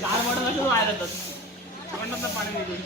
चार बोर्ड वाया लागतात रे. चार पाणी निघून.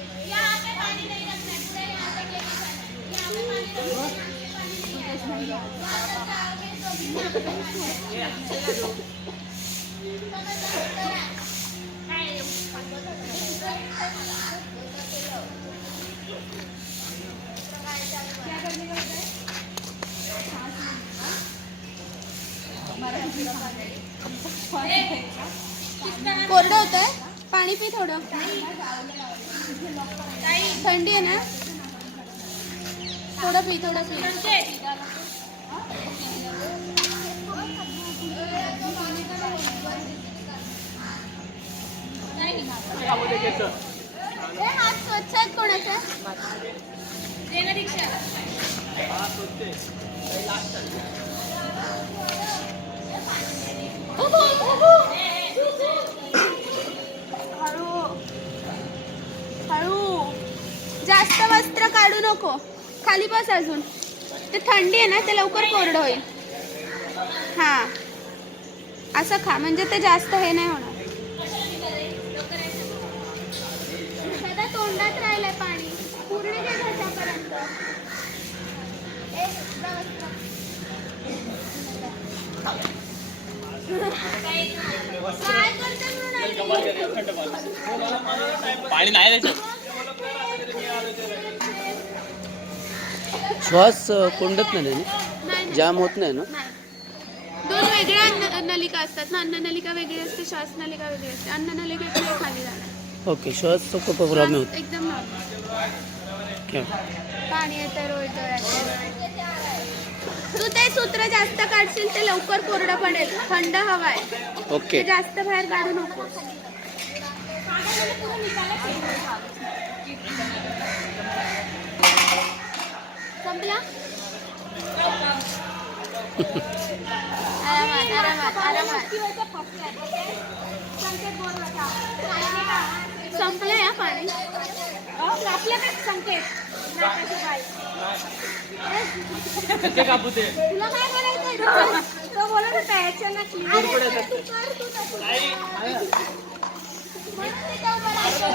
कोरडं होतंय? पाणी पी थोडं. थंडी आहे ना? थोडं पी थोडं पी. हात स्वच्छ आहेत कोणाचे? हळू. हळू. जास्त वस्त्र काढू नको. खाली बस अजून. ते थंडी आहे ना ते लवकर कोरडं होईल. हा. असं खा म्हणजे ते जास्त हे नाही होणार. सदा तोंडात राहिलंय पाणी. पूर्ण घशापर्यंत. काय करते? पाणी नाही त्याच्यात. श्वास कोंडत नाही ना. जाम होत नाही ना. दोन वेगळ्या अन्न नलिका असतात ना? अन्न नलिका वेगळी असते श्वास नलिका वेगळी असते. अन्न नलिकेकडे खाली जाणार. ओके श्वास खूप प्रॉब्लेम होत एकदम पाणी येतं रोळतं तू ते सूत्र जास्त काढशील ते लवकर कोरडं पडेल. थंड हवा आहे ते ओके जास्त बाहेर काढू नको. संपला या पाणी. आपलं काय संकेत तुला काय बोलायचं तो बोलत होता याच्या नकली अरे, तू कर, तू कर, तू कर. म्हणून तिथं उभं राहायचं.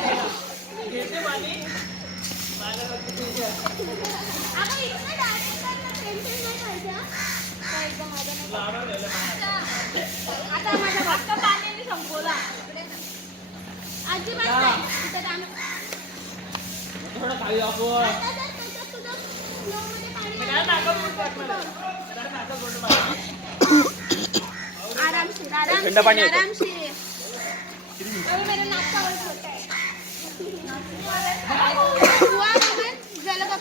अगं, इथनं direct कर ना, tension नाही घ्यायचं, हा? तो एकदम माझ्या नाही. आता माझ्या बाप्पा पाण्याने संपवला अजिबात नाही तिथं जाणं- थोडं पाणी आरामशीर थंड पाणी येतं. आरामशीर अरे, मेरा नाक का आवाज होता है. झालं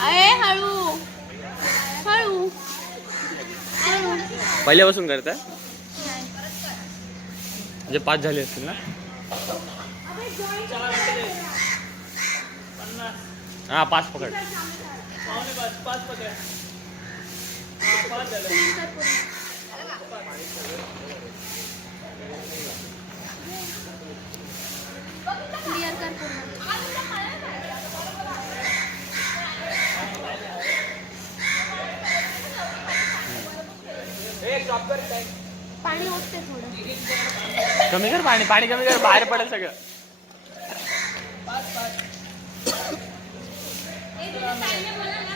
अरे हळू. हळू. पहिल्यापासून करताय म्हणजे पाच झाले असतील ना? हा पाच पकड. क्लिअर कर पूर्ण पाणी ओतते थोडं. कमी कर पाणी पाणी कमी कर बाहेर पडेल सगळं. नाही बोलणार?